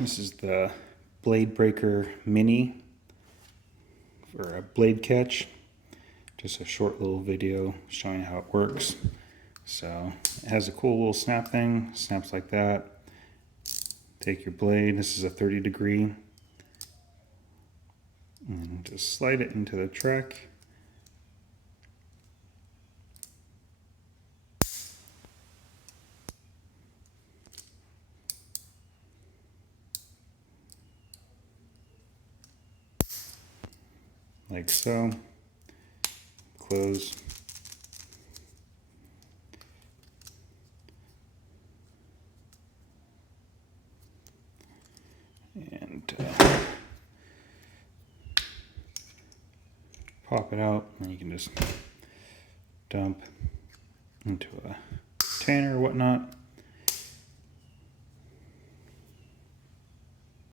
This is the bladebreaker mini for a blade catch. Just a short little video showing how it works. So it has a cool little snap thing, snaps like that. Take your blade, this is a 30°, and just slide it into the track. Like so. Close. And pop it out, and you can just dump into a container or whatnot.